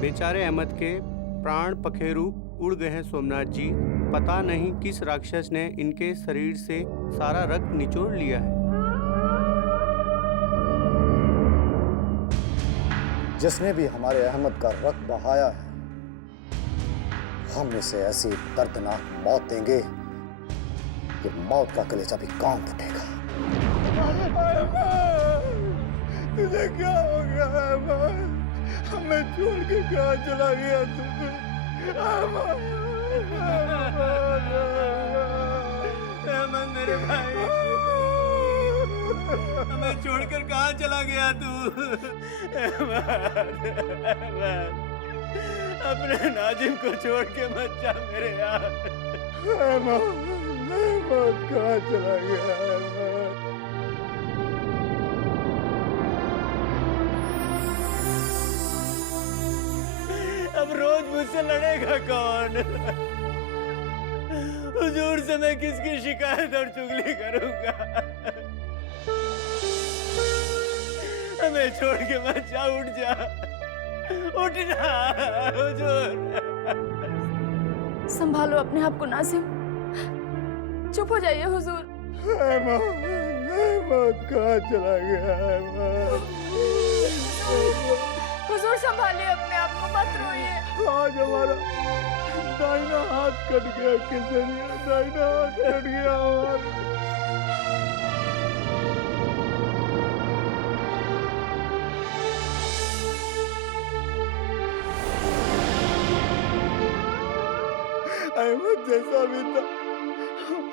बेचारे अहमद के प्राण पखेरु उड़ गए हैं सोमनाथ जी। पता नहीं किस राक्षस ने इनके शरीर से सारा रक्त निचोड़ लिया है। जिसने भी हमारे अहमद का रक्त बहाया है, हम इसे ऐसी दर्दनाक मौत देंगे कि मौत का कलेजा भी कांप उठेगा। तुझे क्या हो गया अहमद? हमें छोड़ के कहाँ चला गया तू? अहमद मेरे भाई, हमें छोड़कर कहाँ चला गया तू? अहमद, अपने नाजिम को छोड़ के मत जा मेरे यार। अहमद कहाँ चला गया अहमद? अब रोज मुझसे लड़ेगा कौन? हुजूर से मैं किसकी शिकायत और चुगली करूंगा? हमें छोड़ के मत जा, उठ जा, उठना हुजूर। संभालो अपने आप को नाजिम, चुप हो जाइए हुजूर। अहमद कहाँ चला गया अहमद? हुजूर संभालिए अपने आप को, मत रोइए। आज हमारा दाहिना हाथ कट गया, किसने दाहिना हाथ कट गया हमारा। अहमद जैसा भी था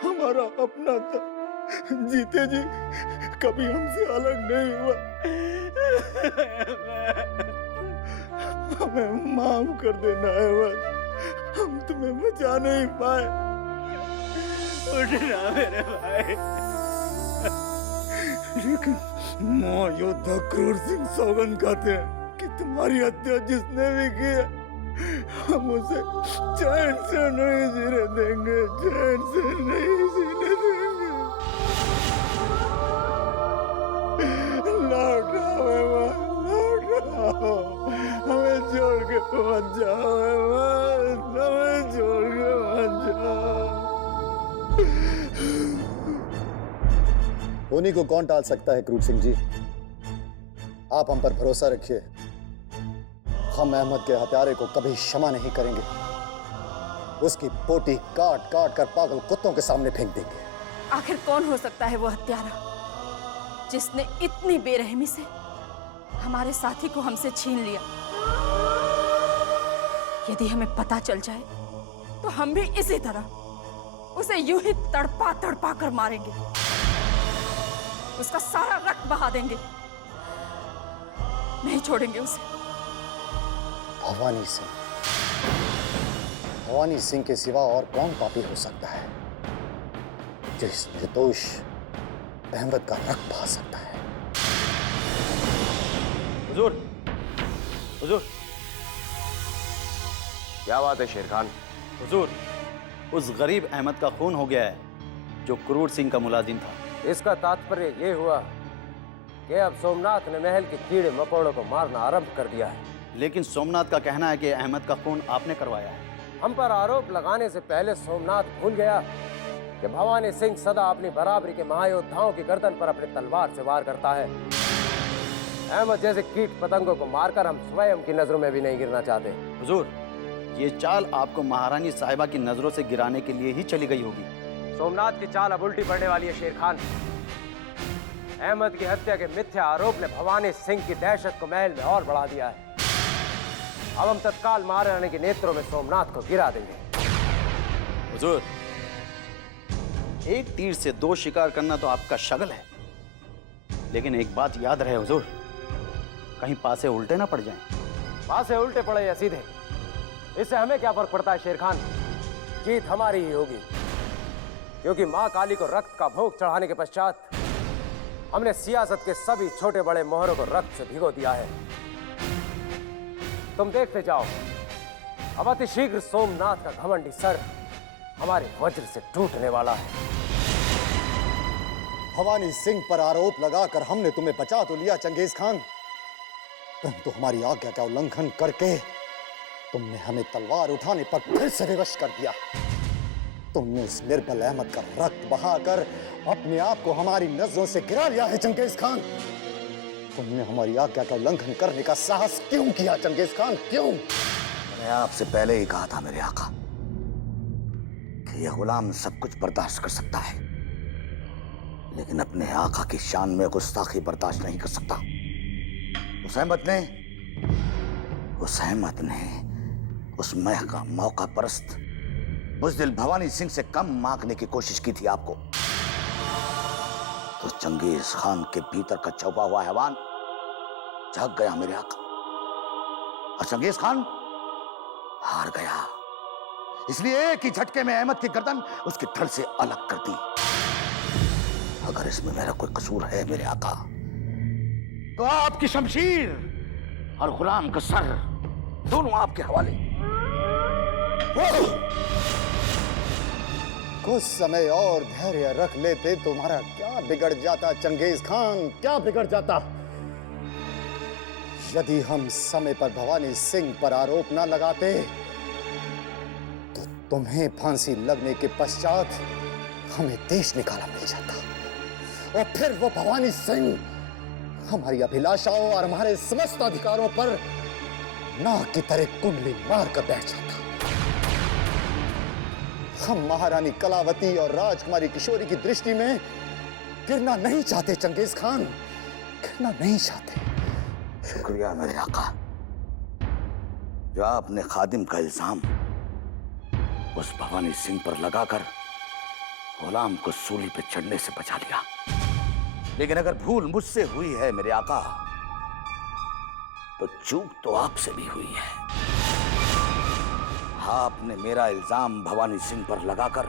हमारा अपना था, जीते जी कभी हमसे अलग नहीं हुआ। हमें माफ कर देना अहमद, हम तुम्हें बचा नहीं पाए। उठना मेरे भाई। लेकिन महायोद्धा क्रूर सिंह सौगंध खाते हैं कि तुम्हारी हत्या जिसने भी की है, हम उसे चैन से नहीं जीने देंगे, चैन से नहीं जीने देंगे। लौट आओ अहमद, लौट आओ, हमें छोड़ के मत जाओ अहमद, हमें छोड़ के मत जाओ। उन्हीं को कौन टाल सकता है क्रूर सिंह जी? आप हम पर भरोसा रखिए, हम अहमद के हत्यारे को कभी क्षमा नहीं करेंगे। उसकी बोटी काट काट कर पागल कुत्तों के सामने फेंक देंगे। आखिर कौन हो सकता है वो हत्यारा जिसने इतनी बेरहमी से हमारे साथी को हमसे छीन लिया? यदि हमें पता चल जाए तो हम भी इसी तरह उसे यूं ही तड़पा तड़पा कर मारेंगे, उसका सारा रक्त बहा देंगे, नहीं छोड़ेंगे उसे। भवानी सिंह, भवानी सिंह के सिवा और कौन पापी हो सकता है जो इस निर्दोष अहमद का रक्त बहा सकता है? हुजूर, हुजूर, क्या बात है शेर खान? हुजूर, उस गरीब अहमद का खून हो गया है जो क्रूर सिंह का मुलाजिम था। इसका तात्पर्य ये हुआ कि अब सोमनाथ ने महल के कीड़े मकोड़ों को मारना आरंभ कर दिया है। लेकिन सोमनाथ का कहना है कि अहमद का खून आपने करवाया है। हम पर आरोप लगाने से पहले सोमनाथ भूल गया कि भवानी सिंह सदा अपनी बराबरी के महायोद्धाओं की गर्दन पर अपनी तलवार से वार करता है। अहमद जैसे कीट पतंगों को मारकर हम स्वयं की नजरों में भी नहीं गिरना चाहते। हुजूर, ये चाल आपको महारानी साहिबा की नजरों से गिराने के लिए ही चली गई होगी। सोमनाथ की चाल अब उल्टी पड़ने वाली है शेर खान। अहमद की हत्या के मिथ्या आरोप ने भवानी सिंह की दहशत को महल में और बढ़ा दिया है। अब हम तत्काल महारानी के नेत्रों में सोमनाथ को गिरा देंगे। हुजूर, एक तीर से दो शिकार करना तो आपका शगल है, लेकिन एक बात याद रहे हुजूर, कहीं पासे उल्टे ना पड़ जाएं। पासे उल्टे पड़े या सीधे, इससे हमें क्या फर्क पड़ता है शेर खान? जीत हमारी ही होगी, क्योंकि मां काली को रक्त का भोग चढ़ाने के पश्चात हमने सियासत के सभी छोटे बड़े मोहरों को रक्त से भिगो दिया है। तुम देखते जाओ, अब अति शीघ्र सोमनाथ का घमंडी सर हमारे वज्र से टूटने वाला है। भवानी सिंह पर आरोप लगाकर हमने तुम्हें बचा तो लिया चंगेज खान, परंतु हमारी आज्ञा का उल्लंघन करके तुमने हमें तलवार उठाने पर फिर से विवश कर दिया। तुमने उस निर्बल अहमद का रक्त बहाकर अपने आप को हमारी नजरों से गिरा लिया है चंगेज खान। तुमने हमारी आज्ञा का उल्लंघन करने का साहस क्यों किया चंगेज खान, क्यों? मैंने आपसे पहले ही कहा था मेरे आका कि यह गुलाम सब कुछ बर्दाश्त कर सकता है, लेकिन अपने आका की शान में गुस्ताखी बर्दाश्त नहीं कर सकता। उस अहमद ने उस मौका परस्त बुज़दिल भवानी सिंह से कम मांगने की कोशिश की थी आपको, तो चंगेज खान के भीतर का छुपा हुआ हैवान जाग गया मेरे आका, और चंगेज खान हार गया। इसलिए एक ही झटके में अहमद की गर्दन उसके धड़ से अलग कर दी। अगर इसमें मेरा कोई कसूर है मेरे आका, तो आपकी शमशीर और गुलाम का सर दोनों आपके हवाले। कुछ समय और धैर्य रख लेते तुम्हारा क्या बिगड़ जाता चंगेज खान, क्या बिगड़ जाता? यदि हम समय पर भवानी सिंह पर आरोप न लगाते तो तुम्हें फांसी लगने के पश्चात हमें देश निकाला मिल जाता, और फिर वो भवानी सिंह हमारी अभिलाषाओं और हमारे समस्त अधिकारों पर नाग की तरह कुंडली मार कर बैठ जाता। हम महारानी कलावती और राजकुमारी किशोरी की दृष्टि में गिरना नहीं चाहते चंगेज खान, गिरना नहीं चाहते। शुक्रिया मेरे आका, जो आपने खादिम का इल्जाम उस भवानी सिंह पर लगाकर गुलाम को सूली पे चढ़ने से बचा लिया। लेकिन अगर भूल मुझसे हुई है मेरे आका, तो चूक तो आपसे भी हुई है। आपने मेरा इल्जाम भवानी सिंह पर लगाकर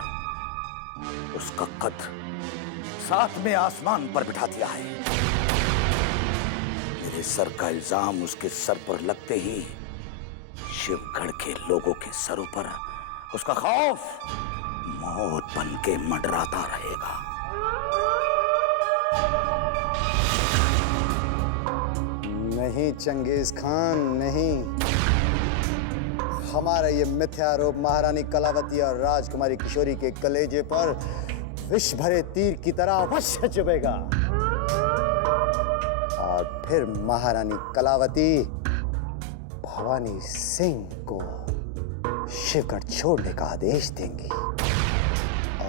उसका कद 7वें आसमान पर बिठा दिया है। मेरे सर का इल्जाम उसके सर पर लगते ही शिवगढ़ के लोगों के सरों पर उसका खौफ मौत बन के मंडराता रहेगा। नहीं चंगेज खान, नहीं। हमारा ये मिथ्यारोप महारानी कलावती और राजकुमारी किशोरी के कलेजे पर विष भरे तीर की तरह अवश्य चुभेगा, और फिर महारानी कलावती भवानी सिंह को शिवगढ़ छोड़ने का आदेश देंगी,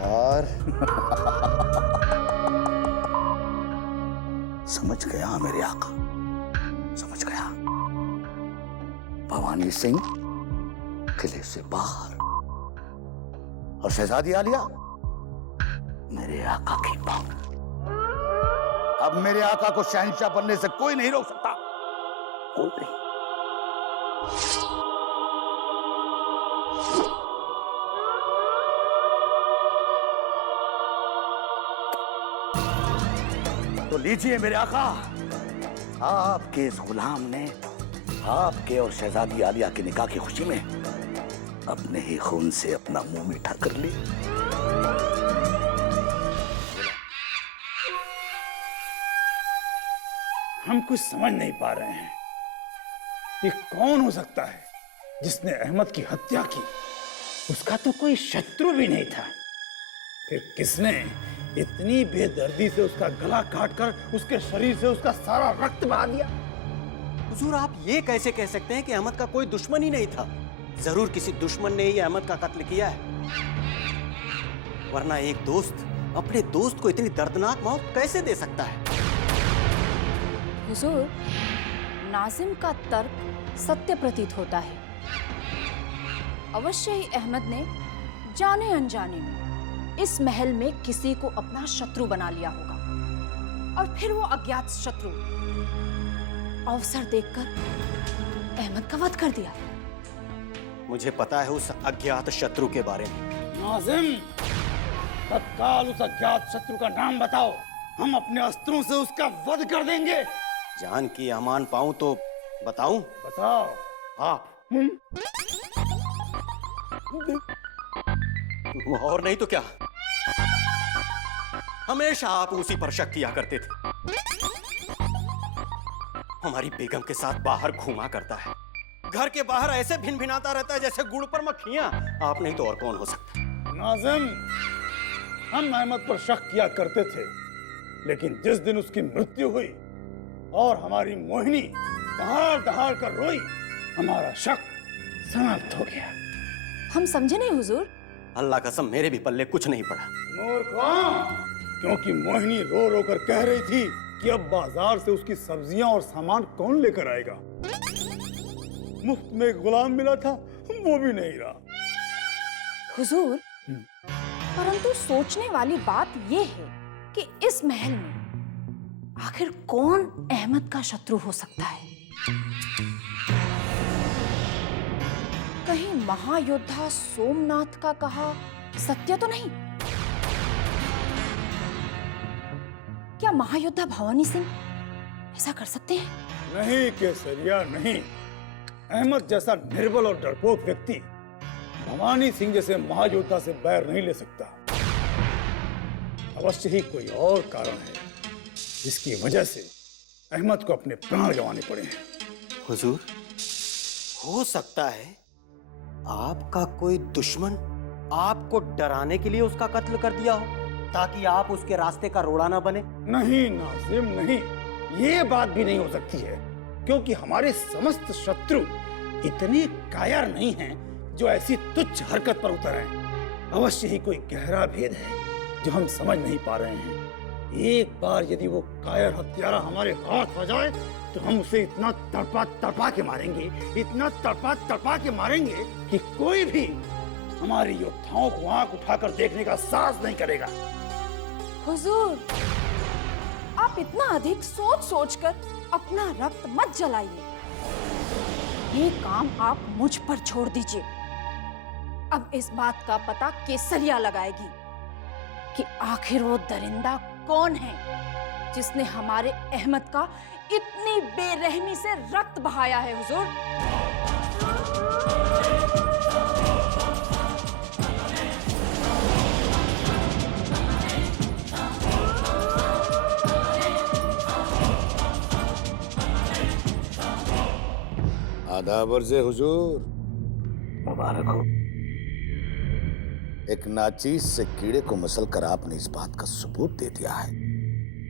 और समझ गया मेरे आका, समझ गया। भवानी सिंह किले से बाहर और शहजादी आलिया मेरे आका की मांग। अब मेरे आका को शहंशाह बनने से कोई नहीं रोक सकता, कोई नहीं। तो लीजिए मेरे आका, आपके इस गुलाम ने आपके और शहजादी आलिया के निकाह की खुशी में अपने ही खून से अपना मुंह मीठा कर लिया। हम कुछ समझ नहीं पा रहे हैं, ये कौन हो सकता है जिसने अहमद की हत्या की? उसका तो कोई शत्रु भी नहीं था, फिर किसने इतनी बेदर्दी से उसका गला काटकर उसके शरीर से उसका सारा रक्त बहा दिया? हुजूर, आप ये कैसे कह सकते हैं कि अहमद का कोई दुश्मन ही नहीं था? जरूर किसी दुश्मन ने ही अहमद का कत्ल किया है, वरना एक दोस्त अपने दोस्त को इतनी दर्दनाक मौत कैसे दे सकता है? हुजूर, नाजिम का तर्क सत्य प्रतीत होता है। अवश्य ही अहमद ने जाने अनजाने में इस महल में किसी को अपना शत्रु बना लिया होगा, और फिर वो अज्ञात शत्रु अवसर देखकर अहमद का वध कर दिया। मुझे पता है उस अज्ञात शत्रु के बारे में। नाजिम, तत्काल उस अज्ञात शत्रु का नाम बताओ, हम अपने अस्त्रों से उसका वध कर देंगे। जान की अमान पाऊं तो बताऊं? बताओ। आप और नहीं तो क्या, हमेशा आप उसी पर शक किया करते थे। हमारी बेगम के साथ बाहर घूमा करता है, घर के बाहर ऐसे भिनभिनाता रहता है जैसे गुड़ पर मक्खियां। आप नहीं तो और कौन हो सकता। नाज़िम, हम अहमद पर शक किया करते थे, लेकिन जिस दिन उसकी मृत्यु हुई और हमारी मोहिनी दहाड़ दहाड़ कर रोई, हमारा शक समाप्त हो गया। हम समझे नहीं हुजूर। अल्लाह कसम मेरे भी पल्ले कुछ नहीं पड़ा। मूर्खों, क्योंकि मोहिनी रो रो कर कह रही थी कि अब बाजार से उसकी सब्जियां और सामान कौन लेकर आएगा। मुफ्त में एक गुलाम मिला था, वो भी नहीं रहा। हुजूर, परंतु सोचने वाली बात ये है कि इस महल में आखिर कौन अहमद का शत्रु हो सकता है? कहीं महायोद्धा सोमनाथ का कहा सत्य तो नहीं? क्या महायोद्धा भवानी सिंह ऐसा कर सकते हैं? नहीं केसरिया, नहीं। अहमद जैसा निर्बल और डरपोक व्यक्ति भवानी सिंह जैसे महायोद्धा से बैर नहीं ले सकता। अवश्य ही कोई और कारण है जिसकी वजह से अहमद को अपने प्राण गंवाने पड़े हैं। हुजूर, हो सकता है आपका कोई दुश्मन आपको डराने के लिए उसका कत्ल कर दिया हो, ताकि आप उसके रास्ते का रोड़ा ना बने। नहीं नाज़िम, नहीं, ये बात भी नहीं हो सकती है, क्योंकि हमारे समस्त शत्रु इतने कायर नहीं हैं जो ऐसी तुच्छ हरकत पर उतर आए। अवश्य ही कोई गहरा भेद है जो हम समझ नहीं पा रहे हैं। एक बार यदि वो कायर हत्यारा हमारे हाथ आ जाए तो हम उसे इतना तड़पा तड़पा के मारेंगे, इतना तड़पा तड़पा के मारेंगे कि कोई भी हमारे योद्धाओं को आंख उठाकर देखने का साहस नहीं करेगा। हुजूर, आप इतना अधिक सोच सोचकर अपना रक्त मत जलाइए। ये काम आप मुझ पर छोड़ दीजिए। अब इस बात का पता केसरिया लगाएगी कि आखिर वो दरिंदा कौन है जिसने हमारे अहमद का इतनी बेरहमी से रक्त बहाया है। हुजूर, आदाब अर्ज़े हुजूर। मुबारक हो। एक नाचीज से कीड़े को मसल कर आपने इस बात का सबूत दे दिया है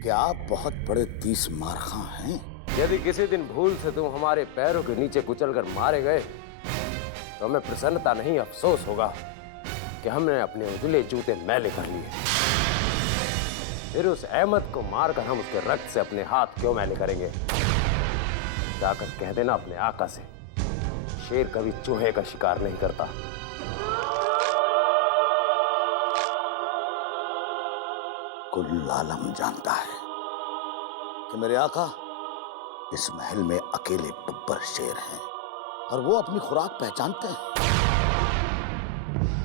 कि आप बहुत बड़े 30 मारखां हैं। यदि किसी दिन भूल से तुम हमारे पैरों के नीचे कुचलकर मारे गए तो हमें प्रसन्नता नहीं अफसोस होगा कि हमने अपने उजले जूते मैले कर लिए। फिर उस अहमद को मारकर हम उसके रक्त से अपने हाथ क्यों मैले करेंगे? जाकर कह देना अपने आका से, शेर कभी चूहे का शिकार नहीं करता। कुल आलम जानता है कि मेरे आका इस महल में अकेले बब्बर शेर हैं और वो अपनी खुराक पहचानते हैं।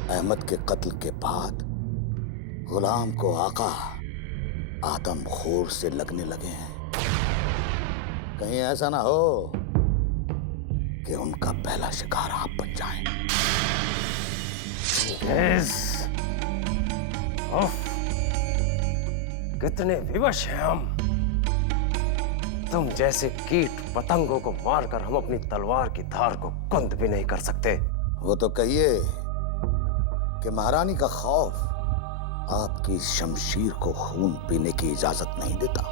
अहमद के कत्ल के बाद गुलाम को आका आदमखोर से लगने लगे हैं। कहीं ऐसा ना हो कि उनका पहला शिकार आप बन जाएं। कितने विवश हैं हम। तुम जैसे कीट पतंगों को मारकर हम अपनी तलवार की धार को कुंद भी नहीं कर सकते। वो तो कहिए कि महारानी का खौफ आपकी शमशीर को खून पीने की इजाजत नहीं देता।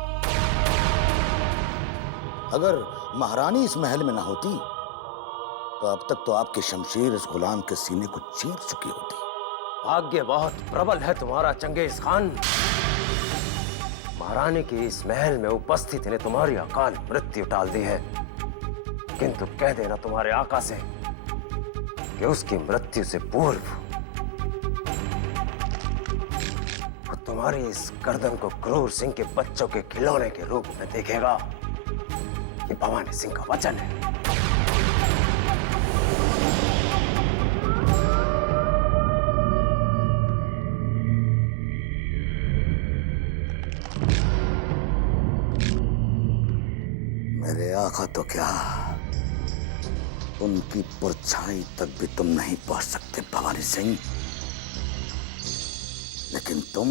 अगर महारानी इस महल में ना होती तो अब तक तो आपकी शमशीर इस गुलाम के सीने को चीर चुकी होती। भाग्य बहुत प्रबल है तुम्हारा चंगेज खान। महारानी की इस महल में उपस्थिति ने तुम्हारी अकाल मृत्यु टाल दी है, किंतु कह देना तुम्हारे आका से कि उसकी मृत्यु से पूर्व वो तुम्हारी इस गर्दन को क्रूर सिंह के बच्चों के खिलौने के रूप में देखेगा। ये भवानी सिंह का वचन है। मेरे आका तो क्या, उनकी परछाई तक भी तुम नहीं पहुंच सकते भवानी सिंह, लेकिन तुम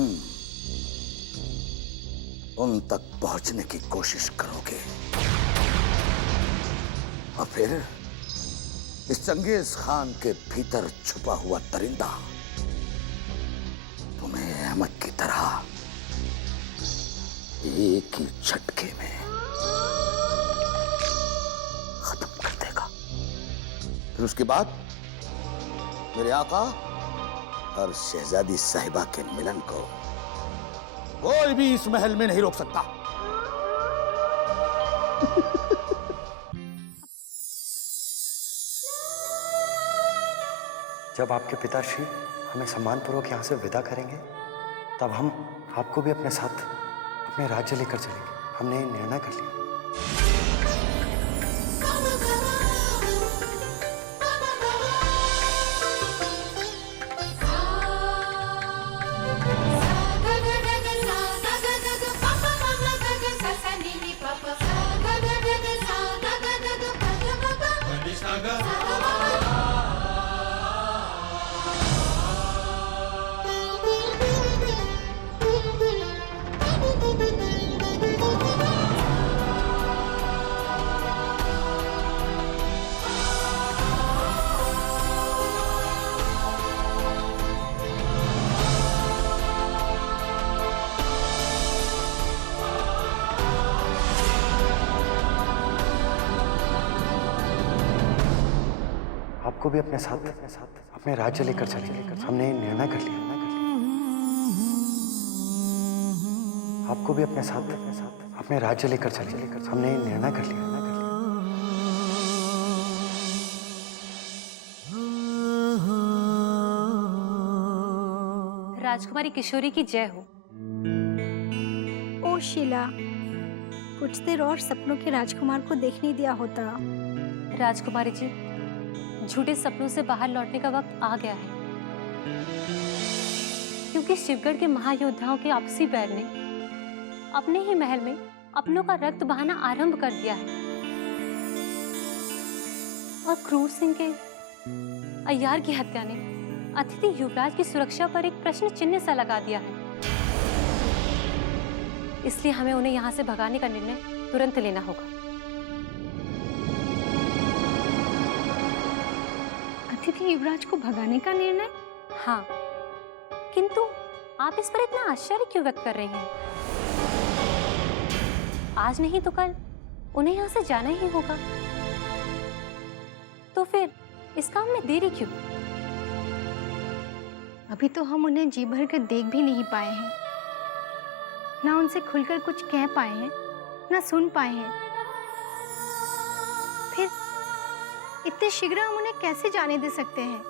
उन तक पहुंचने की कोशिश करोगे और फिर इस चंगेज खान के भीतर छुपा हुआ दरिंदा तुम्हें अहमद की तरह एक ही झटके में खत्म कर देगा। फिर उसके बाद मेरे आका और शहजादी साहिबा के मिलन को कोई भी इस महल में नहीं रोक सकता। जब आपके पिताश्री हमें सम्मानपूर्वक यहाँ से विदा करेंगे, तब हम आपको भी अपने साथ अपने राज्य लेकर चलेंगे। हमने ये निर्णय कर लिया। आपको भी अपने साथ अपने राज्य लेकर चलेंगे। हमने निर्णय कर लिया। आपको भी अपने साथ अपने राज्य लेकर चलेंगे। हमने निर्णय कर लिया। राजकुमारी किशोरी की जय हो। ओ शीला, कुछ देर और सपनों के राजकुमार को देखने दिया होता। राजकुमारी जी, झूठे सपनों से बाहर लौटने का वक्त आ गया है, क्योंकि शिवगढ़ के महायोद्धाओं के आपसी बैर ने अपने ही महल में अपनों का रक्त बहाना आरंभ कर दिया है और क्रूर सिंह के अय्यार की हत्या ने अतिथि युवराज की सुरक्षा पर एक प्रश्न चिन्ह सा लगा दिया है। इसलिए हमें उन्हें यहाँ से भगाने का निर्णय तुरंत लेना होगा। अतिथि युवराज को भगाने का निर्णय? हाँ, किंतु आप इस पर इतना आश्चर्य क्यों व्यक्त कर रही हैं? आज नहीं तो कल उन्हें यहाँ से जाना ही होगा, तो फिर इस काम में देरी क्यों? अभी तो हम उन्हें जी भर कर देख भी नहीं पाए हैं, ना उनसे खुलकर कुछ कह पाए हैं, ना सुन पाए हैं। फिर इतने शीघ्र हम उन्हें कैसे जाने दे सकते हैं?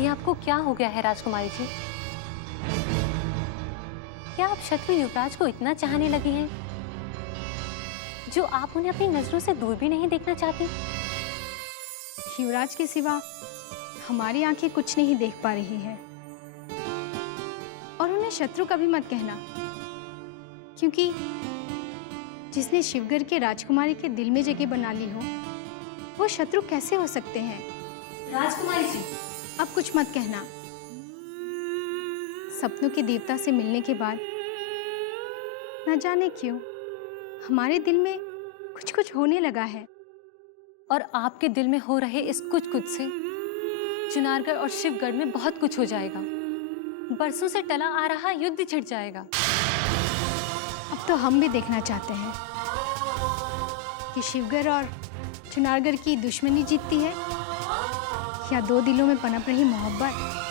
ये आपको क्या हो गया है राजकुमारी जी? क्या आप शत्रु युवराज को इतना चाहने लगी हैं जो आप उन्हें अपनी नजरों से दूर भी नहीं देखना चाहती? युवराज के सिवा हमारी आंखें कुछ नहीं देख पा रही है, और उन्हें शत्रु कभी मत कहना, क्योंकि जिसने शिवगढ़ के राजकुमारी के दिल में जगह बना ली हो, वो शत्रु कैसे हो सकते हैं? राजकुमारी जी, अब कुछ मत कहना। सपनों के देवता से मिलने के बाद न जाने क्यों हमारे दिल में कुछ कुछ होने लगा है। और आपके दिल में हो रहे इस कुछ कुछ से चुनारगढ़ और शिवगढ़ में बहुत कुछ हो जाएगा। बरसों से टला आ रहा युद्ध छिड़ जाएगा। अब तो हम भी देखना चाहते हैं कि शिवगढ़ और चुनारगढ़ की दुश्मनी जीतती है या दो दिलों में पनप रही मोहब्बत।